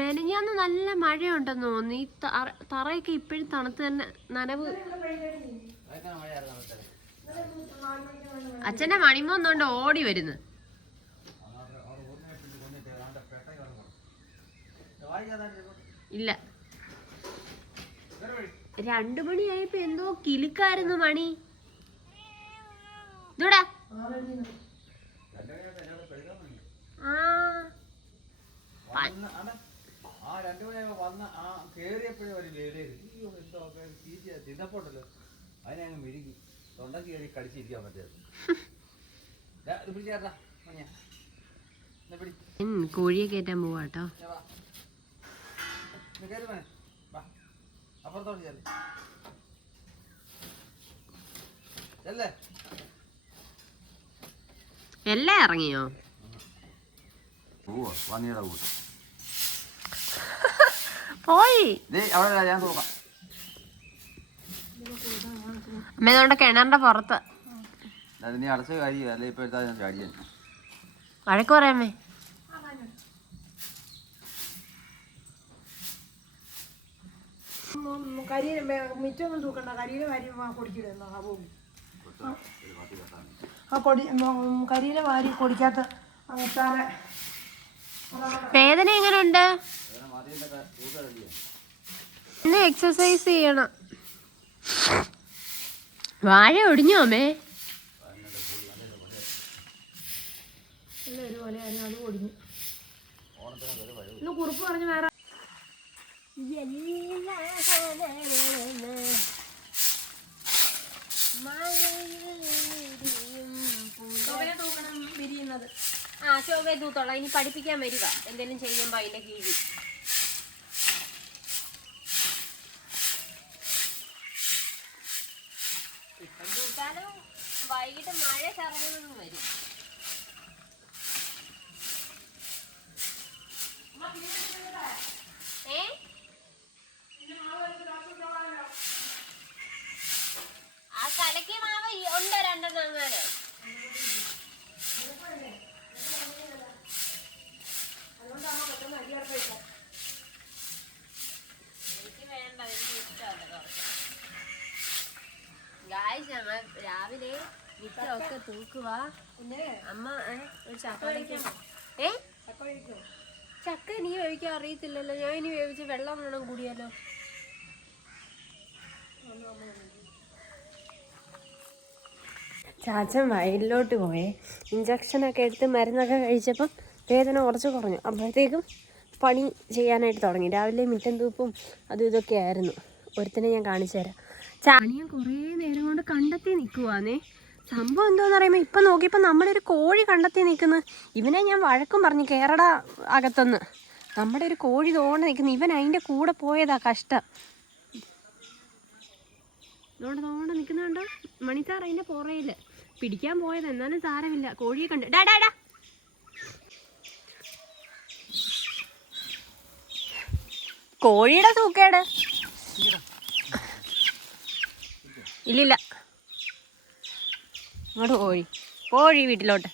മെനഞ്ഞാന്ന് നല്ല മഴയുണ്ടെന്ന് തറ- തറയൊക്കെ ഇപ്പോഴും തണുത്ത് തന്നെ നനവ്. അച്ഛന്റെ മണിമൊന്നുകൊണ്ട് ഓടി വരുന്നു. ഇല്ല. രണ്ടു മണിയായപ്പോ എന്തോ കിലുക്കായിരുന്നു മണി. ഇതോടാ. ആ. ആ രണ്ടു മണിയൊക്കെ വന്ന ആ കേറിയപ്പോഴേ ഒരു വേലേ എന്തോ തിന്നപ്പോട്ടല്ലോ അതിനെ അങ്ങ് മിഴുകി തൊണ്ട കയറി കടിച്ചിരിക്കാൻ പറ്റും പിടിച്ചേട്ടാ കോഴിയെ കേറ്റാൻ പോവാട്ടോ അപ്പുറത്തോട്ട് ചെല്ല്. ചെല്ലേ. എല്ലാം ഇറങ്ങിയോ? പോവാ പന്നിയുടെ കൂട്ട്. പോയി ദേ അവിടെ ഞാൻ നോക്കാം അമ്മ നമ്മുടെ കിണറിന്റെ പുറത്ത്. വഴക്ക് പറയാമേ കരിയില മിറ്റൊന്നും തൂക്കണ്ട കരിയിലെ വാരി പൊടിക്കിടുന്നു ആ പൊടി കരിയില വാരി കൊടിക്കാത്ത അവസാന വേദന എങ്ങനെയുണ്ട് ഇന്ന് എക്സസൈസ് ചെയ്യണം. വാഴ ഒടിഞ്ഞോ അമ്മേ? ഇന്ന് കുറുപ്പ് പറഞ്ഞ് വേറെ തൂക്കണം വിരിയുന്നത്. ആ ശോഭയെ തൂത്തോളാം ഇനി പഠിപ്പിക്കാൻ വരിക. എന്തെങ്കിലും ചെയ്യുമ്പോ അതിന്റെ കീഴിൽ തൂത്താലും വൈകിട്ട് മഴ ചറങ്ങുന്നു വരും ഏ ആ കലക്കി മാവ് ഈ- ഉണ്ട് രണ്ടെണ്ണം അങ്ങനെ എനിക്ക് വേണ്ട എനിക്ക് ഇഷ്ടമല്ല കുറച്ച് രാവിലെ മിറ്റമൊക്കെ തൂക്കുവാ. അമ്മ ഒരു ചക്ക ഏ? ചക്ക നീ വേവിക്കാൻ അറിയത്തില്ലല്ലോ. ഞാൻ ഇനി വേവിച്ച് വെള്ളം വേണം കൂടിയാലോ? ചാച്ചൻ വയലിലോട്ട് പോയേ. ഇഞ്ചക്ഷനൊക്കെ എടുത്ത് മരുന്നൊക്കെ കഴിച്ചപ്പം വേദന കുറച്ച് കുറഞ്ഞു. അപ്പോഴത്തേക്കും പണി ചെയ്യാനായിട്ട് തുടങ്ങി. രാവിലെ മിറ്റം തൂപ്പും അതും ഇതൊക്കെ ആയിരുന്നു. ഒരുത്തനെ ഞാൻ കാണിച്ചു തരാം. ചാണിയൻ കുറേ നേരം കൊണ്ട് കണ്ടെത്തി നിൽക്കുവാന്നേ സംഭവം എന്തോന്ന് പറയുമ്പോൾ ഇപ്പം നോക്കിയപ്പോൾ നമ്മുടെ ഒരു കോഴി കണ്ടെത്തി നിൽക്കുന്നു ഇവനെ ഞാൻ വഴക്കും പറഞ്ഞു കേരള അകത്തുനിന്ന് നമ്മുടെ ഒരു കോഴി തോണ്ട് നിൽക്കുന്നു ഇവൻ അതിന്റെ കൂടെ പോയതാ കഷ്ടം. അതുകൊണ്ട് തോണ്ട് നിൽക്കുന്നുണ്ടോ മണിത്താർ അതിന്റെ പുറയിൽ പിടിക്കാൻ പോയത്. എന്നാലും സാരമില്ല. കോഴിയെ കണ്ട് ഡാ ഡാ ഡാ. കോഴിയുടെ തൂക്കേട്. ഇല്ലില്ല. അങ്ങോട്ട് കോഴി. കോഴി വീട്ടിലോട്ട്.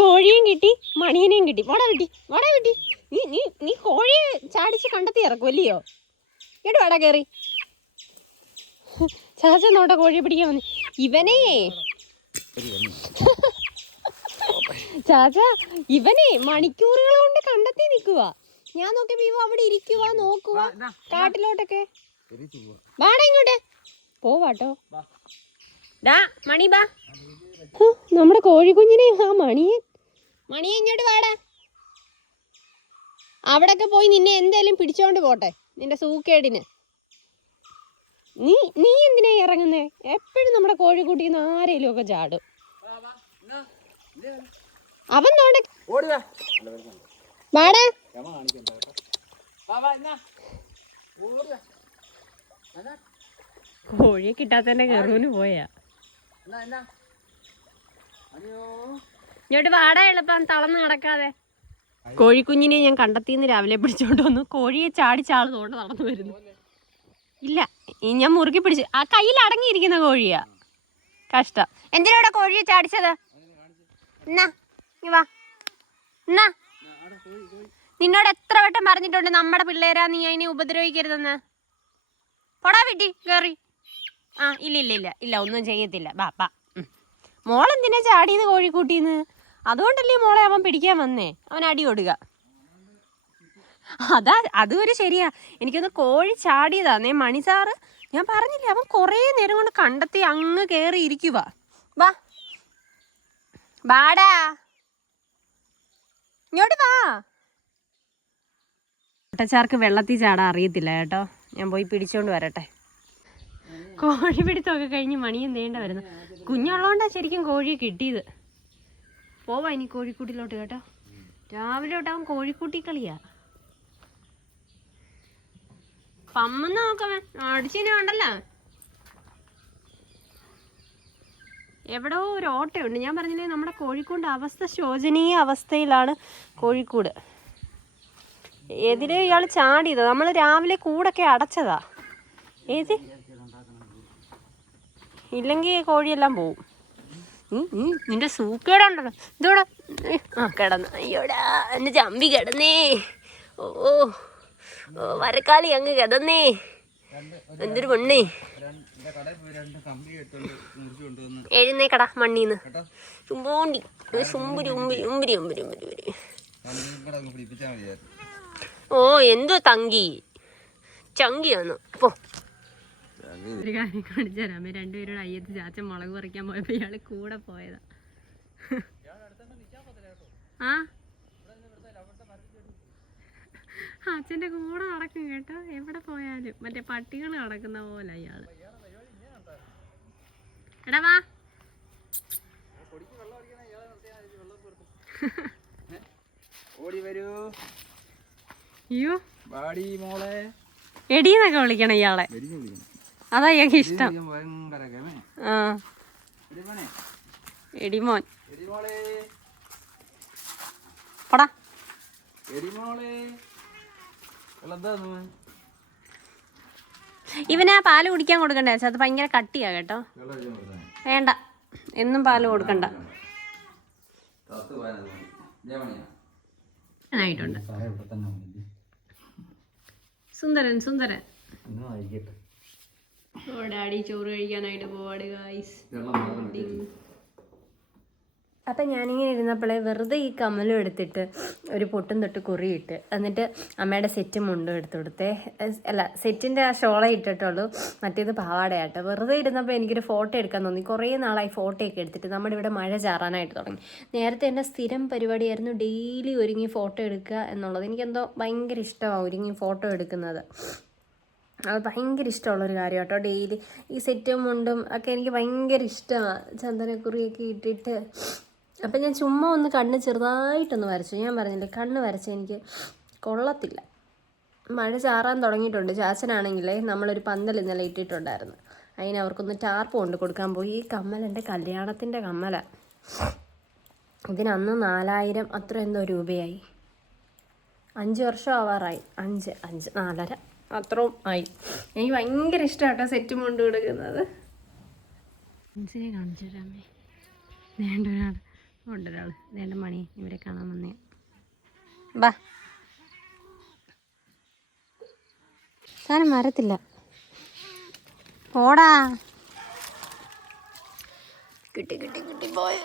കോഴിയും കിട്ടി മണിയനെയും കിട്ടി. വട കിട്ടി വട കിട്ടി. നീ നീ നീ കോഴിയെ ചാടിച്ച് കണ്ടെത്തി ഇറക്കും അല്ലയോ? വട വാടാ കയറി ചാച്ച നോട്ട കോഴിയെ പിടിക്കാൻ വന്നു. ഇവനേ. ചാച്ച ഇവനെ മണിക്കൂറുകൾ കൊണ്ട് കണ്ടെത്തി നിൽക്കുക ഞാൻ നോക്കിയപ്പോ ഇവ അവിടെ ഇരിക്കുക നോക്കുക കാട്ടിലോട്ടൊക്കെ. വാടാ ഇങ്ങോട്ട്. പോവാട്ടോ. ഡാ മണി ബാ. നമ്മുടെ കോഴിക്കുഞ്ഞിനെ ആ മണിയെ മണിയെ ഇങ്ങോട്ട് വാടാ. അവിടൊക്കെ പോയി നിന്നെ എന്തേലും പിടിച്ചോണ്ട് പോട്ടെ നിന്റെ സൂക്കേടിന്. നീ നീ എന്തിനാ ഇറങ്ങുന്നേ? എപ്പോഴും നമ്മുടെ കോഴിക്കുട്ടി ആരേലും ഒക്കെ ചാടും. അവൻ നോടെ വാടാ. ക്ഷമ കോഴിയെ കിട്ടാത്തന്നെ കയറൂന് പോയാ. ഇങ്ങോട്ട് വാടാ എളുപ്പം. തളന്ന് നടക്കാതെ. കോഴിക്കുഞ്ഞിനെ ഞാൻ കണ്ടെത്തിന്ന് രാവിലെ പിടിച്ചോണ്ട് വന്നു. കോഴിയെ ചാടിച്ചാൾ തോണ്ട് നടന്നു വരുന്നു. ഇല്ല ഞാൻ മുറുക്കി പിടിച്ച്. ആ കയ്യിൽ അടങ്ങിയിരിക്കുന്ന കോഴിയാ. കഷ്ടം. എന്തിനാ കോഴിയെ ചാടിച്ചത്? എന്നാ വാ. എന്നാ? നിന്നോട് എത്ര വട്ടം പറഞ്ഞിട്ടുണ്ട് നമ്മുടെ പിള്ളേരാ നീ അതിനെ ഉപദ്രവിക്കരുതെന്ന്. പൊടാ വിട്ടി കേറി. ആ ഇല്ല ഇല്ല ഇല്ല ഇല്ല ഒന്നും ചെയ്യത്തില്ല. ബാപ്പ. മോളെന്തിനാ ചാടിയത് കോഴിക്കൂട്ടിന്ന്? അതുകൊണ്ടല്ലേ മോളെ അവൻ പിടിക്കാൻ വന്നേ? അവൻ അടി ഓടുക അതാ അതും ഒരു ശരിയാ. എനിക്കൊന്ന് കോഴി ചാടിയതാന്നേ മണിസാറ് ഞാൻ പറഞ്ഞില്ലേ അവൻ കുറേ നേരം കൊണ്ട് കണ്ടെത്തി അങ്ങ് കയറി ഇരിക്കുക വാ. ബാടാ ഇങ്ങോട്ട് വാ. ഒട്ടച്ചാർക്ക് വെള്ളത്തിൽ ചാടാൻ അറിയത്തില്ല കേട്ടോ. ഞാൻ പോയി പിടിച്ചോണ്ട് വരട്ടെ. കോഴി പിടുത്തമൊക്കെ കഴിഞ്ഞ് മണിയും തേണ്ട വരുന്നു. കുഞ്ഞുള്ളതുകൊണ്ടാണ് ശരിക്കും കോഴിയെ കിട്ടിയത്. പോവാ ഇനി കോഴിക്കൂട്ടിലോട്ട് കേട്ടോ. രാവിലെ തൊട്ടാവും കോഴിക്കൂട്ടി കളിയാ പമ്മെന്ന് നോക്കാം അടിച്ചിനെ ഉണ്ടല്ലോ എവിടോ ഒരു ഓട്ടയുണ്ട്. ഞാൻ പറഞ്ഞില്ലേ നമ്മുടെ കോഴിക്കോട് അവസ്ഥ ശോചനീയ അവസ്ഥയിലാണ് കോഴിക്കൂട്. എതിരെ ഇയാൾ ചാടിയത്. നമ്മൾ രാവിലെ കൂടൊക്കെ അടച്ചതാ. ഏത്? ഇല്ലെങ്കിൽ കോഴിയെല്ലാം പോവും. നിന്റെ ഉം, നിന്റെ സൂക്കേടുണ്ടല്ലോ. ഇതോടെ ആ കിടന്നു. അയ്യോടാ എന്റെ ചമ്പി കിടന്നേ. ഓ ഓ, വരക്കാളി വരക്കാലി അങ്ങ് കിടന്നേ. എന്തൊരു പെണ്ണേ. എഴുന്നേക്കടാ മണ്ണീന്ന്. കേട്ടോ ചുമ്പോണ്ടി ചുമ്പുരി ഉമ്പുരി ഉമ്പുരി ഉമ്പുരി ഉമ്പുരി ഉമ്പരി ഓ എന്തോ തങ്കി. ചങ്കി വന്നു പോ. ഒരു കാര്യം കാണിച്ചു തരാം രണ്ടുപേരോട് അയ്യത്ത് ചാച്ച മുളക് പറിക്കാൻ പോയപ്പോ ഇയാൾ കൂടെ പോയതാ. ആ? അച്ഛന്റെ കൂടെ നടക്കും കേട്ടോ. എവിടെ പോയാലും. മറ്റേ പട്ടികൾ നടക്കുന്ന പോലെ അയാൾ എടാ വാ. ഓടി വരൂ. അയ്യോ. എടീന്നൊക്കെ വിളിക്കണം ഇയാളെ. അതാ ഇയാൾക്ക് ഇഷ്ടം. ആ. എടി മോനെ. എടിമോൻ എടി മോളെ. പടാ. എടി മോളെ. വെള്ളെന്താന്ന് ഇവന് ആ പാൽ കുടിക്കാൻ കൊടുക്കണ്ടേ? അത് ഭയങ്കര കട്ടിയാ കേട്ടോ. വേണ്ട. എന്നും പാൽ കൊടുക്കണ്ട. ആയിട്ടുണ്ട്. സുന്ദരൻ സുന്ദരൻ. ഡാഡി ചോറ് കഴിക്കാനായിട്ട് പോവാട് ഗായ്സ്. അപ്പം ഞാനിങ്ങനെ ഇരുന്നപ്പോഴേ വെറുതെ ഈ കമ്മലും എടുത്തിട്ട് ഒരു പൊട്ടും തൊട്ട് കുറിയിട്ട് എന്നിട്ട് അമ്മയുടെ സെറ്റ് മുണ്ടും എടുത്തു കൊടുത്തേ. അല്ല സെറ്റിന്റെ ആ ഷോള ഇട്ടിട്ടുള്ളൂ. മറ്റേത് പാവാടയാട്ടോ. വെറുതെ ഇരുന്നപ്പോൾ എനിക്കൊരു ഫോട്ടോ എടുക്കാൻ തോന്നി. കുറേ നാളായി ഫോട്ടോയൊക്കെ എടുത്തിട്ട് നമ്മുടെ ഇവിടെ മഴ ചാറാനായിട്ട് തുടങ്ങി. നേരത്തെ എന്റെ സ്ഥിരം പരിപാടിയായിരുന്നു ഡെയിലി ഒരുങ്ങി ഫോട്ടോ എടുക്കുക എന്നുള്ളത്. എനിക്കെന്തോ ഭയങ്കര ഇഷ്ടമാണ് ഒരുങ്ങി ഫോട്ടോ എടുക്കുന്നത്. അത് ഭയങ്കര ഇഷ്ടമുള്ളൊരു കാര്യം കേട്ടോ ഡെയിലി ഈ സെറ്റും മുണ്ടും ഒക്കെ എനിക്ക് ഭയങ്കര ഇഷ്ടമാണ്. ചന്ദനക്കുറിയൊക്കെ ഇട്ടിട്ട്. അപ്പം ഞാൻ ചുമ്മാ ഒന്ന് കണ്ണ് ചെറുതായിട്ടൊന്ന് വരച്ചു. ഞാൻ പറഞ്ഞില്ലേ കണ്ണ് വരച്ച എനിക്ക് കൊള്ളത്തില്ല. മഴ ചാറാൻ തുടങ്ങിയിട്ടുണ്ട്. ചാച്ചനാണെങ്കിലേ നമ്മളൊരു പന്തൽ ഇന്നലെ ഇട്ടിട്ടുണ്ടായിരുന്നു. അതിന് അവർക്കൊന്ന് ടാർപ്പ് കൊണ്ട് കൊടുക്കാൻ പോയി. ഈ കമ്മൽ എന്റെ കല്യാണത്തിന്റെ കമ്മല. ഇതിന് അന്ന് നാലായിരം അത്ര എന്തോ രൂപയായി. അഞ്ച് വർഷം ആവാറായി. അഞ്ച് അഞ്ച് നാലര. അത്രയും ആയി. എനിക്ക് ഭയങ്കര ഇഷ്ടമാട്ടോ സെറ്റ് മുണ്ട് കൊടുക്കുന്നത്. മനസ്സിനെ കാണിച്ചു തരാമേ വേണ്ട ഒരാൾ ഉണ്ട് ഒരാൾ. വേണ്ട മണി ഇവരെ കാണാൻ വന്നേ. ബാ. സാധനം മരത്തില്ല ഓടാ. കിട്ടി കിട്ടി കിട്ടി പോയ.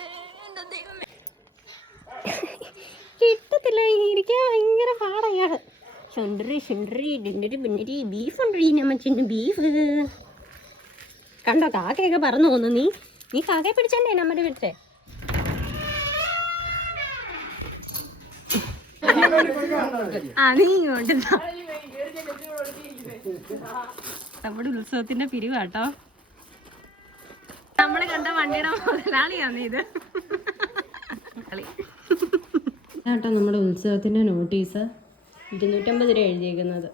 കിട്ടത്തില്ല ഇരിക്കാൻ ഭയങ്കര പാടയാണ് ചുണ്ടരി ചുണ്ടരി ഡിണ്ടരി പിന്നരി ബീഫ് ഉണ്ടരി നമ്മച്ചിന് ബീഫ് കണ്ടോ കാക്കയൊക്കെ പറന്നു പോന്നു. നീ നീ കാക്കയെ പിടിച്ചണ്ടേ നമ്മുടെ വീട്ടിലെ? ആ നീ ഇങ്ങോട്ട്. നമ്മുടെ ഉത്സവത്തിന്റെ പിരിവാട്ടോ നമ്മൾ കണ്ട വണ്ടിയുടെ മുതലാളിയാണ് ഇത്. കേട്ടോ നമ്മുടെ ഉത്സവത്തിന്റെ നോട്ടീസ്. ഇരുന്നൂറ്റമ്പത് രൂപ എഴുതിയേക്കുന്നത്.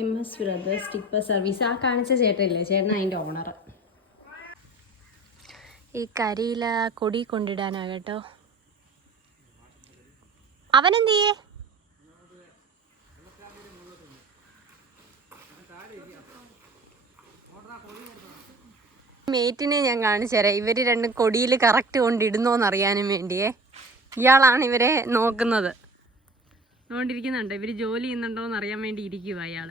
M S brothers tipper service ആ കാണിച്ച ചേട്ടനില്ലേ? ചേട്ടൻ അതിന്റെ ഓണർ ഈ കരിയില കൊടി കൊണ്ടിടാനാ കേട്ടോ. അവനെന്ത് ചെയ്യേ മേറ്റിനെ ഞാൻ കാണിച്ചു തരാം ഇവർ രണ്ടും കൊടിയിൽ കറക്റ്റ് കൊണ്ടിടുന്നോന്നറിയാനും വേണ്ടിയേ. ഇയാളാണ് ഇവരെ നോക്കുന്നത്. നോണ്ടിരിക്കുന്നുണ്ട്. ഇവർ ജോലി ചെയ്യുന്നുണ്ടോ എന്ന് അറിയാൻ വേണ്ടി ഇരിക്കുക അയാൾ